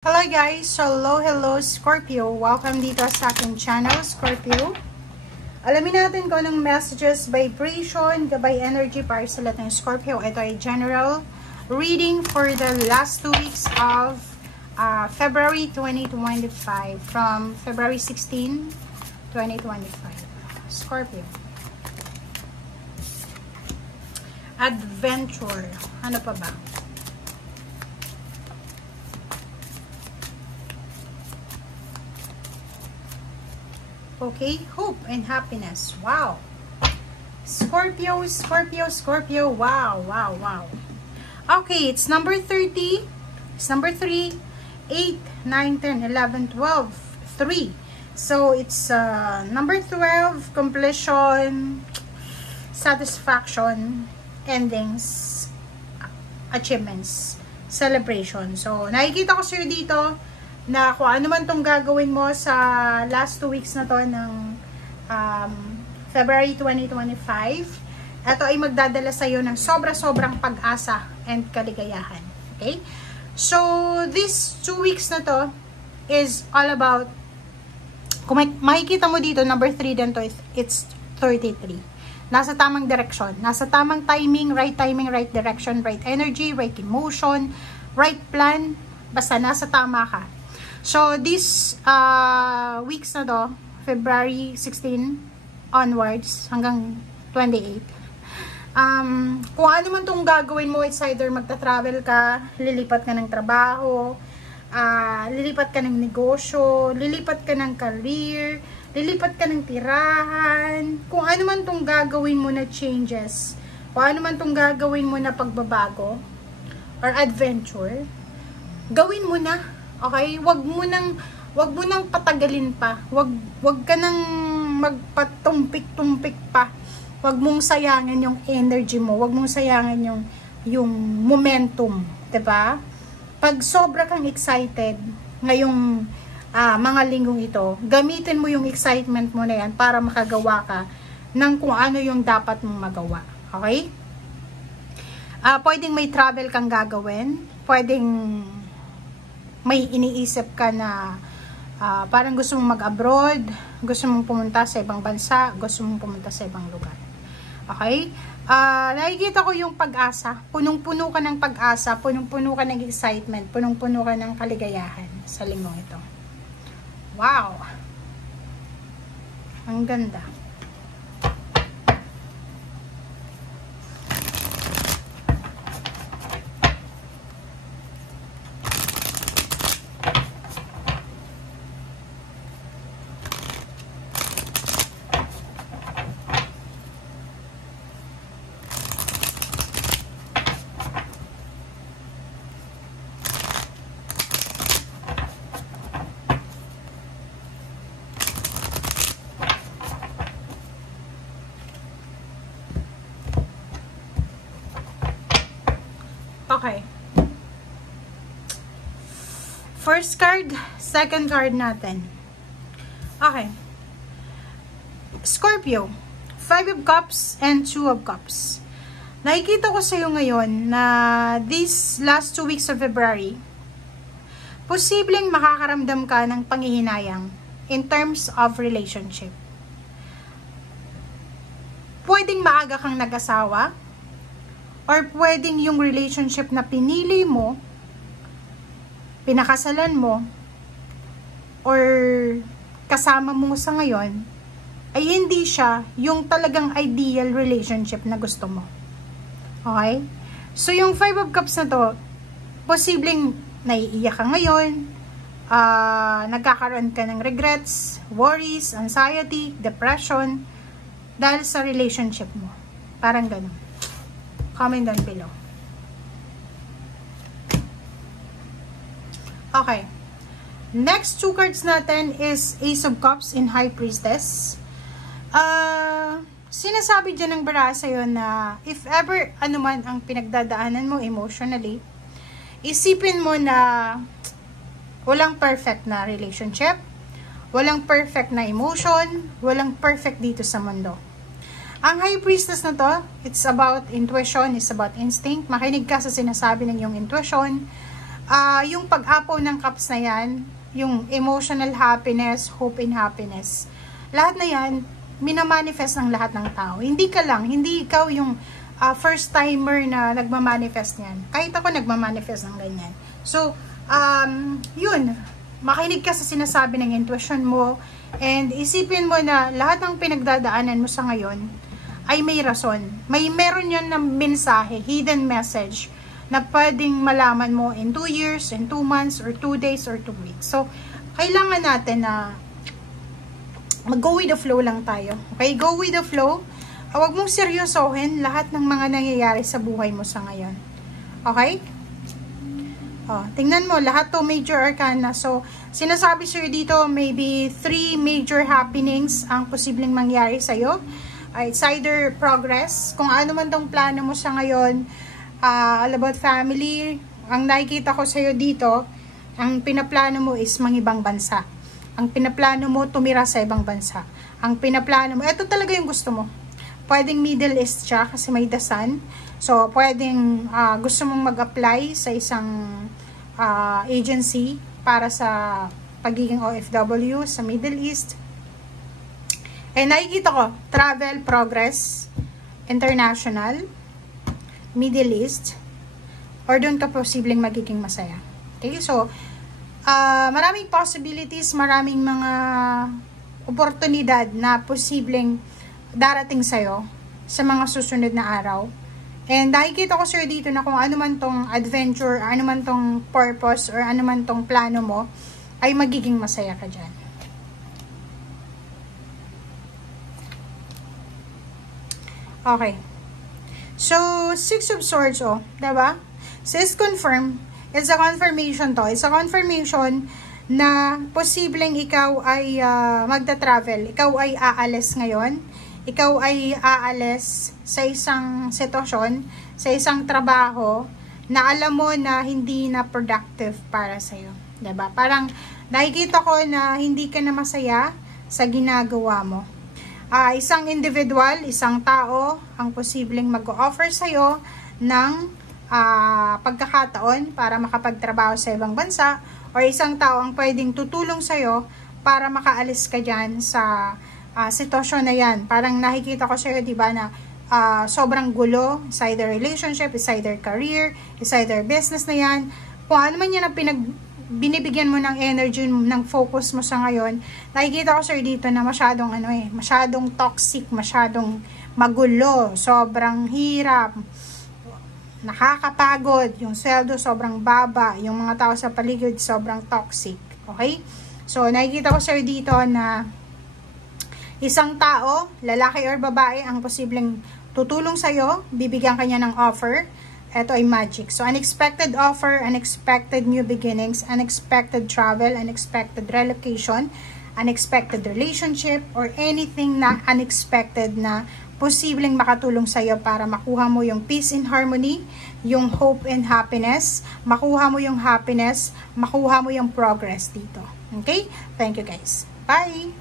Hello guys! Hello Scorpio! Welcome dito sa aking channel, Scorpio. Alamin natin kung anong messages, vibration, gabay energy para sa lahat ng Scorpio. Ito ay general reading for the last 2 weeks of February 2025 from February 16, 2025. Scorpio. Adventure. Ano pa ba? Okay, hope and happiness. Wow. Scorpio. Wow. Okay, it's number 30. It's number 3, 8, 9, 10, 11, 12, 3. So, it's number 12, completion, satisfaction, endings, achievements, celebration. So, nakikita ko sa'yo dito na kung ano man itong gagawin mo sa last 2 weeks na to ng February 2025, ito ay magdadala sa iyo ng sobra-sobrang pag-asa and kaligayahan. Okay? So, this 2 weeks na to is all about, kung makikita mo dito, number 3 din to, it's 33. Nasa tamang direction, nasa tamang timing, right direction, right energy, right emotion, right plan, basta nasa tama ka. So, this weeks na to, February 16 onwards, hanggang 28. Kung ano man itong gagawin mo, it's either magta-travel ka, lilipat ka ng trabaho, lilipat ka ng negosyo, lilipat ka ng career, lilipat ka ng tirahan, kung ano man itong gagawin mo na changes, kung ano man itong gagawin mo na pagbabago, or adventure, gawin mo na. Okay? Wag mo nang patagalin pa. Wag ka nang magpatumpik-tumpik pa. Wag mong sayangin yung energy mo. Wag mong sayangin yung momentum, 'di ba? Pag sobra kang excited ngayong mga linggong ito, gamitin mo yung excitement mo na yan para makagawa ka ng kung ano yung dapat mong magawa. Okay? Pwedeng may travel kang gagawin. Pwedeng may iniisip ka na parang gusto mong mag-abroad, gusto mong pumunta sa ibang bansa, gusto mong pumunta sa ibang lugar. Okay? Nakikita ko yung pag-asa. Punong-puno ka ng pag-asa, punong-puno ka ng excitement, punong-puno ka ng kaligayahan sa linggong ito. Wow! Ang ganda. Okay. First card, second card natin. Okay. Scorpio, 5 of Cups and 2 of Cups. Nakikita ko sa iyo ngayon na these last 2 weeks of February, posibleng makakaramdam ka ng panghihinayang in terms of relationship. Pwedeng maaga kang nag-asawa, or pwedeng yung relationship na pinili mo, pinakasalan mo, or kasama mo sa ngayon, ay hindi siya yung talagang ideal relationship na gusto mo. Okay? So, yung 5 of Cups na to, posibleng naiiyak ka ngayon, nagkakaroon ka ng regrets, worries, anxiety, depression, dahil sa relationship mo. Parang ganun. Comment down below. Okay. Next 2 cards natin is Ace of Cups and High Priestess. Sinasabi dyan ng bara sa'yo na if ever anuman ang pinagdadaanan mo emotionally, isipin mo na walang perfect na relationship, walang perfect na emotion, walang perfect dito sa mundo. Ang High Priestess na to, it's about intuition, it's about instinct. Makinig ka sa sinasabi ng iyong intuition. yung pag-apo ng cups na yan, yung emotional happiness, hope and happiness, lahat na yan, minamanifest ng lahat ng tao. Hindi ka lang, hindi ikaw yung first timer na nagmamanifest niyan. Kahit ako nagmamanifest ng ganyan. So, yun, makinig ka sa sinasabi ng intuition mo, and isipin mo na lahat ng pinagdadaanan mo sa ngayon ay may rason. Meron yan na mensahe, hidden message, na pwedeng malaman mo in 2 years, in 2 months, or 2 days, or 2 weeks. So, kailangan natin na mag-go with the flow lang tayo. Okay? Go with the flow. Huwag mong seryosohin lahat ng mga nangyayari sa buhay mo sa ngayon. Okay? Tingnan mo, lahat to major arcana. So, sinasabi sa'yo dito, maybe 3 major happenings ang posibleng mangyari sa'yo. It's either progress, kung ano man tong plano mo sa ngayon, all about family. Ang nakikita ko sa'yo dito, ang pinaplano mo is mangibang bansa. Ang pinaplano mo, tumira sa ibang bansa. Ang pinaplano mo, ito talaga yung gusto mo. Pwedeng Middle East siya kasi may the sun. So, pwedeng gusto mong mag-apply sa isang agency para sa pagiging OFW sa Middle East. And nakikita ko, travel, progress, international, Middle East, or doon ka posibleng magiging masaya. Okay, so, maraming possibilities, maraming mga oportunidad na posibleng darating sa'yo sa mga susunod na araw. And nakikita ko sir dito na kung ano man tong adventure, ano man tong purpose, or ano man tong plano mo, ay magiging masaya ka dyan. Okay. So, 6 of Swords, diba? Says confirm. It's a confirmation to. It's a confirmation na posibleng ikaw ay magta-travel. Ikaw ay aalis ngayon. Ikaw ay aalis sa isang sitwasyon, sa isang trabaho na alam mo na hindi na productive para sa'yo. Diba? Parang nakikita ko na hindi ka na masaya sa ginagawa mo. Isang individual, isang tao, ang posibleng mag-o-offer sa'yo ng pagkakataon para makapagtrabaho sa ibang bansa, or isang tao ang pwedeng tutulong sa'yo para makaalis ka dyan sa sitwasyon na yan. Parang nakikita ko sa'yo, diba, na sobrang gulo, is either relationship, is either career, is either business na yan. Kung ano man yan ang binibigyan mo ng energy, ng focus mo sa ngayon, nakikita ko sir dito na masyadong masyadong toxic, masyadong magulo, sobrang hirap, nakakapagod, yung sweldo sobrang baba, yung mga tao sa paligid sobrang toxic. Okay? So, nakikita ko sir dito na isang tao, lalaki or babae, ang posibleng tutulong sa'yo, bibigyan kanya ng offer. Ito ay magic. So, unexpected offer, unexpected new beginnings, unexpected travel, unexpected relocation, unexpected relationship, or anything na unexpected na posibleng makatulong sa'yo para makuha mo yung peace and harmony, yung hope and happiness, makuha mo yung happiness, makuha mo yung progress dito. Okay? Thank you guys. Bye!